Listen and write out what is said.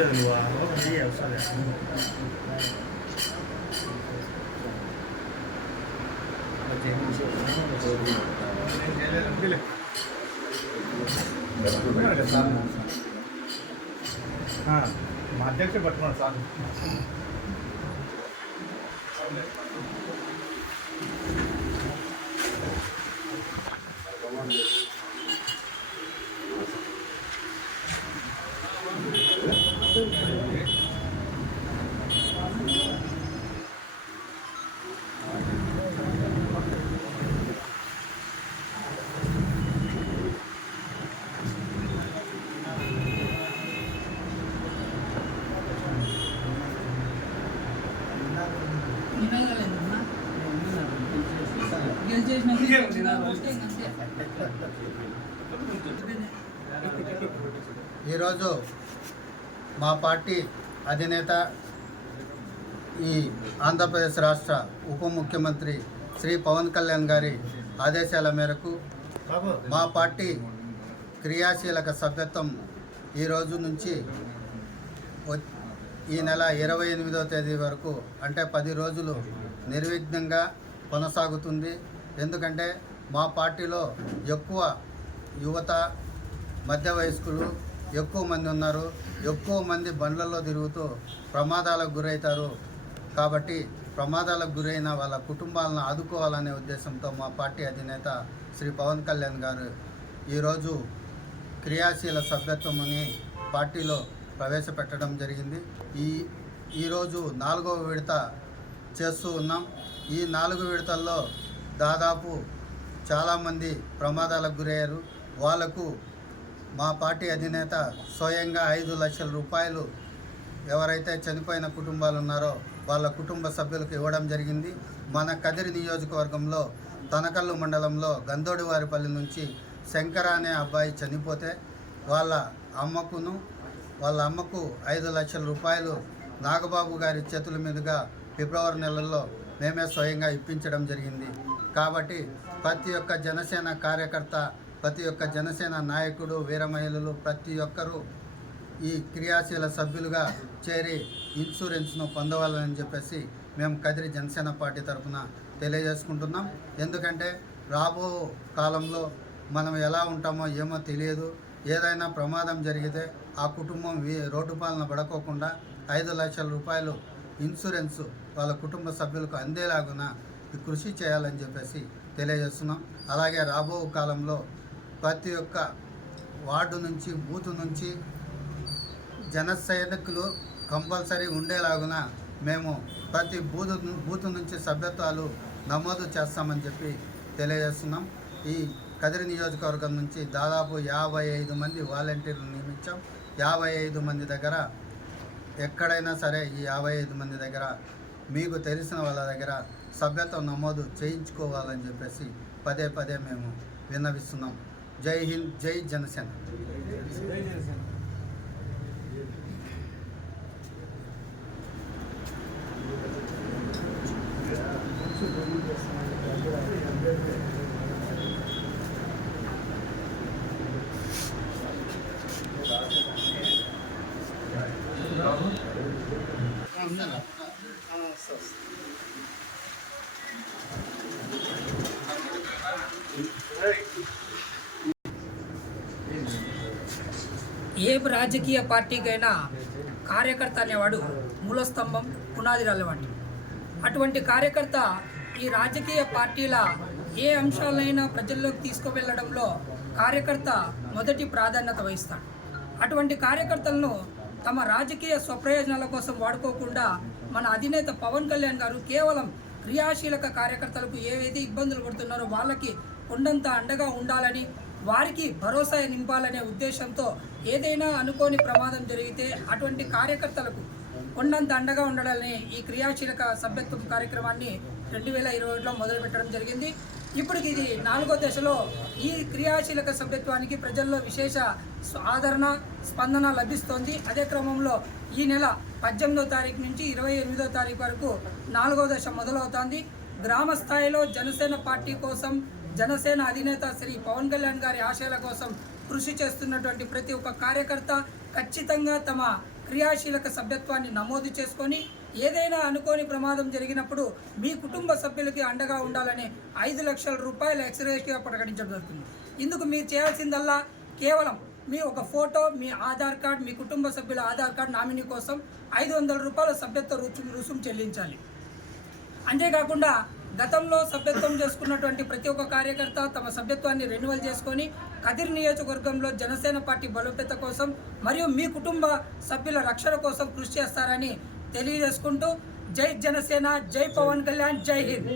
ఉండేది నువ్వు లోపల నెయ్యి వస్తుంది మా అధ్యక్ష పట్టుకున్నాడు సార్ ఈరోజు మా పార్టీ అధినేత ఈ ఆంధ్రప్రదేశ్ రాష్ట్ర ఉప ముఖ్యమంత్రి శ్రీ పవన్ కళ్యాణ్ గారి ఆదేశాల మేరకు మా పార్టీ క్రియాశీలక సభ్యత్వం ఈ రోజు నుంచి ఈ నెల ఇరవై ఎనిమిదవ తేదీ వరకు అంటే పది రోజులు నిర్విఘ్నంగా కొనసాగుతుంది. ఎందుకంటే మా పార్టీలో ఎక్కువ యువత మధ్య వయస్కులు ఎక్కువ మంది ఉన్నారు. ఎక్కువ మంది బండ్లలో తిరుగుతూ ప్రమాదాలకు గురవుతారు. కాబట్టి ప్రమాదాలకు గురైన వాళ్ళ కుటుంబాలను ఆదుకోవాలనే ఉద్దేశంతో మా పార్టీ అధినేత శ్రీ పవన్ కళ్యాణ్ గారు ఈరోజు క్రియాశీల సభ్యత్వముని పార్టీలో ప్రవేశపెట్టడం జరిగింది. ఈ ఈరోజు నాలుగవ విడత చేస్తూ ఉన్నాం. ఈ నాలుగు విడతల్లో దాదాపు చాలామంది ప్రమాదాలకు గురయ్యారు. వాళ్ళకు మా పార్టీ అధినేత స్వయంగా ఐదు లక్షల రూపాయలు ఎవరైతే చనిపోయిన కుటుంబాలు ఉన్నారో వాళ్ళ కుటుంబ సభ్యులకు ఇవ్వడం జరిగింది. మన కదిరి నియోజకవర్గంలో తనకల్లు మండలంలో గందోడివారిపల్లి నుంచి శంకర అనే అబ్బాయి చనిపోతే వాళ్ళ అమ్మకును వాళ్ళ అమ్మకు ఐదు లక్షల రూపాయలు నాగబాబు గారి చేతుల మీదుగా ఫిబ్రవరి నెలలో మేమే స్వయంగా ఇప్పించడం జరిగింది. కాబట్టి ప్రతి ఒక్క జనసేన కార్యకర్త ప్రతి ఒక్క జనసేన నాయకుడు వీర మహిళలు ప్రతి ఒక్కరూ ఈ క్రియాశీల సభ్యులుగా చేరి ఇన్సూరెన్స్ను పొందవాలని చెప్పేసి మేము కదిరి జనసేన పార్టీ తరఫున తెలియజేసుకుంటున్నాం. ఎందుకంటే రాబో కాలంలో మనం ఎలా ఉంటామో ఏమో తెలియదు. ఏదైనా ప్రమాదం జరిగితే ఆ కుటుంబం రోడ్డు పాలన పడకోకుండా ఐదు లక్షల రూపాయలు ఇన్సూరెన్స్ వాళ్ళ కుటుంబ సభ్యులకు అందేలాగున కృషి చేయాలని చెప్పేసి తెలియజేస్తున్నాం. అలాగే రాబో కాలంలో ప్రతి ఒక్క వార్డు నుంచి బూత్ నుంచి జన సైనికులు కంపల్సరీ ఉండేలాగున మేము ప్రతి బూత్ బూత్ నుంచి సభ్యత్వాలు నమోదు చేస్తామని చెప్పి తెలియజేస్తున్నాం. ఈ కదిరి నియోజకవర్గం నుంచి దాదాపు యాభై ఐదు మంది వాలంటీర్లు నియమించాం. యాభై ఐదు మంది దగ్గర ఎక్కడైనా సరే ఈ యాభై ఐదు మంది దగ్గర మీకు తెలిసిన వాళ్ళ దగ్గర సభ్యత్వం నమోదు చేయించుకోవాలని చెప్పేసి పదే పదే మేము విన్నవిస్తున్నాం. జై హింద్ జై జనసేన. ఏ రాజకీయ పార్టీకైనా కార్యకర్త అనేవాడు మూలస్తంభం పునాది వంటి అటువంటి కార్యకర్త ఈ రాజకీయ పార్టీల ఏ అంశాలైనా ప్రజల్లోకి తీసుకువెళ్ళడంలో కార్యకర్త మొదటి ప్రాధాన్యత వహిస్తాడు. అటువంటి కార్యకర్తలను తమ రాజకీయ స్వప్రయోజనాల కోసం వాడుకోకుండా మన అధినేత పవన్ కళ్యాణ్ గారు కేవలం క్రియాశీలక కార్యకర్తలకు ఏవైతే ఇబ్బందులు పడుతున్నారో వాళ్ళకి కొండంత అండగా ఉండాలని వారికి భరోసా నింపాలనే ఉద్దేశంతో ఏదైనా అనుకోని ప్రమాదం జరిగితే అటువంటి కార్యకర్తలకు కొండంత అండగా ఉండాలని ఈ క్రియాశీలక సభ్యత్వం కార్యక్రమాన్ని రెండు వేల ఇరవై ఒకటిలో మొదలుపెట్టడం జరిగింది. ఇప్పటికి ఇది నాలుగో దశలో ఈ క్రియాశీలక సభ్యత్వానికి ప్రజల్లో విశేష ఆదరణ స్పందన లభిస్తోంది. అదే క్రమంలో ఈ నెల పద్దెనిమిదో తారీఖు నుంచి ఇరవై ఎనిమిదో తారీఖు వరకు నాలుగో దశ మొదలవుతోంది. గ్రామ స్థాయిలో జనసేన పార్టీ కోసం జనసేన అధినేత శ్రీ పవన్ కళ్యాణ్ గారి ఆశయాల కోసం కృషి చేస్తున్నటువంటి ప్రతి ఒక్క కార్యకర్త ఖచ్చితంగా తమ క్రియాశీలక సభ్యత్వాన్ని నమోదు చేసుకొని ఏదైనా అనుకోని ప్రమాదం జరిగినప్పుడు మీ కుటుంబ సభ్యులకి అండగా ఉండాలని ఐదు లక్షల రూపాయల ఎక్స్రేస్గా ప్రకటించడం జరుగుతుంది. ఇందుకు మీరు చేయాల్సిందల్లా కేవలం మీ ఒక ఫోటో మీ ఆధార్ కార్డ్ మీ కుటుంబ సభ్యుల ఆధార్ కార్డ్ నామినీ కోసం ఐదు వందల రూపాయల సభ్యత్వ రుసుము రుసుము చెల్లించాలి. అంతేకాకుండా గతంలో సభ్యత్వం చేసుకున్నటువంటి ప్రతి ఒక్క కార్యకర్త తమ సభ్యత్వాన్ని రెన్యువల్ చేసుకొని కదిర్ నియోజకవర్గంలో జనసేన పార్టీ బలోపేత కోసం మరియు మీ కుటుంబ సభ్యుల రక్షణ కోసం కృషి చేస్తారని తెలియజేసుకుంటూ జై జనసేన జై పవన్ కళ్యాణ్ జై హింద్.